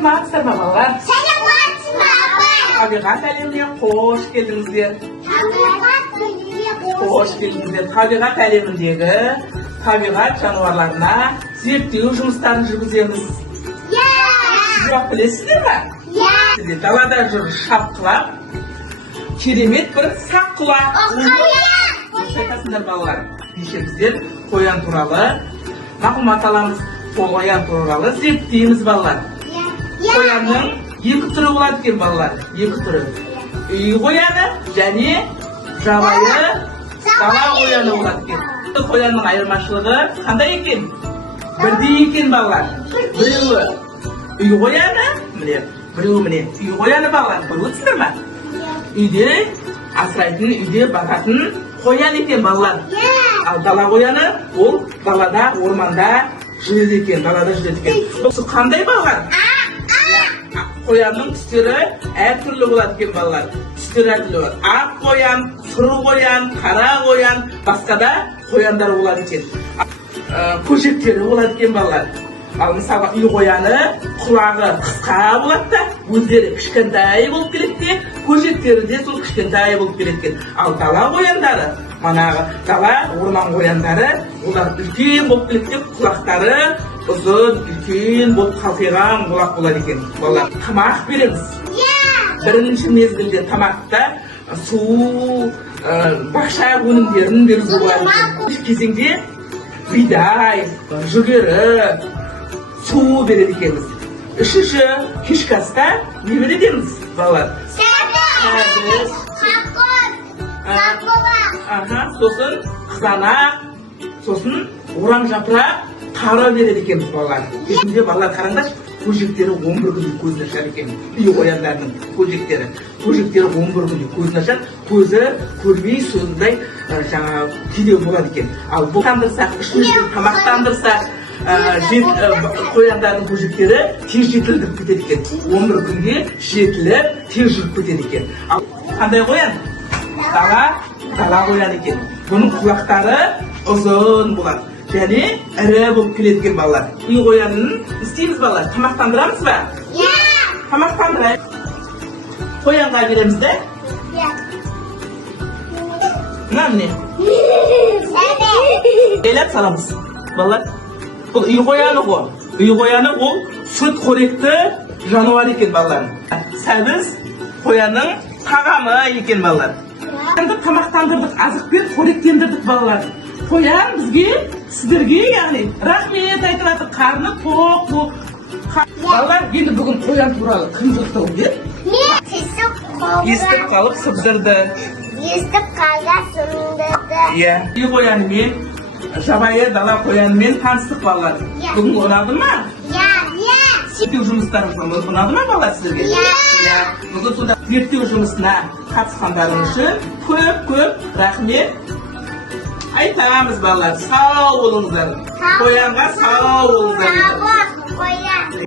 Саламатсыздар ма балалар? Саламатсыз баба. Табиғат әлеміне қош келдіңіздер. Қош келдіңіздер. Табиғат әлеміндегі табиғат жануарларына зерттеу жұмыстарын жүргіземіз. Жоқ, білесіздер ме? Сіздер далада жүріп шапқылап, керемет бір саққұлақ. Айтасыңдар балалар. Кеше біздер қоян туралы мағлұмат аламыз. Қоян туралы зерттейміз балалар. Қоянның екі түрі болады екен балалар. Екі түрі. Үй қояны және жабайы дала қояны болады екен. Қоянның айырмашылығы қандай екен? Бірдей екен балалар. Біреуі үй қояны, міне, біреуі міне үй қояны балалар. Көрдіңіздер ме? Үйде асырайтын, үйде бағатын қоян екен балалар. Ал дала қояны ол далада, орманда жүреді екен, далада жүреді екен. Бұл қандай балалар? Қоянның түстері әртүрлі болады екен балалар. Түстері әртүрлі болады. Ақ қоян, сұры қоян, қара қоян, басқа да қояндар болады екен. Көжектері болады екен балалар. Ал мысалы үй қояны құлағы қысқа болады да, өздері кішкентай болып келеді де, көжектері де сол кішкентай болып келеді екен. Ал дала қояндары, манағы дала орман қояндары, олар үлкен болып келеді де, құлақтары ұзын, үлкен болып қалқиған құлақ болады екен. Балалар, тамақ береміз. Бірінші мезгілде тамақта су, бақша өнімдерін беруге болады екен. Кезеңде бидай, жүгері, су береді екенбіз. Үшінші кешкі аста не береміз балалар? Сәбіз, сосын қызанақ, сосын орам жапырақ, тары береді екенбіз балалар. Кезінде балалар қараңдаршы, көжектері 11 күнде көзін ашады екен. Үй қояндарының көжектері 11 күнде көзін ашады, көзі көрмей сондай жаңа күйде болады екен. Ал бұл тандырсақ, үшінші тамақтандырсақ, қояндардың көжектері тез жетілдіріп кетеді екен. 11 күнде жетіліп, тез жүріп кетеді екен. Ал қандай қоян? Дала қоян екен. Бұның құлақтары ұзын болады. Және ірі болып келеді екен балалар. Үй қоянын істейміз балалар. Тамақтандырамыз ба? Тамақтандырайық. Қоянға береміз де? Міне. Елеп саламыз. Балалар. Бұл үй қояны ғой. Үй қояны ол сүт қоректі жануар екен балалар. Сәбіз қоянның тағамы екен балалар. Тамақтандырдық, азық беріп қоректендірдік балалар. Қоян бізге, сіздерге, яғни рахмет айтылады, қарны тоқ. Балалар, енді бүгін қоян туралы кім жоқтау дед? Естіп қалып сыбдырды. Естіп қалға сымдырды. Үй қоянымен, жабайы дала қоянымен таныстық балалар. Бүгін ұнады ма? Зерттеу жұмыстары ұнады ма балалар сіздерге? Бүгін сонда зерттеу жұмысына қатысқандарың үшін көп рахмет айтамыз балалар. Сау болыңыздар. Қоянға сау болыңыздар.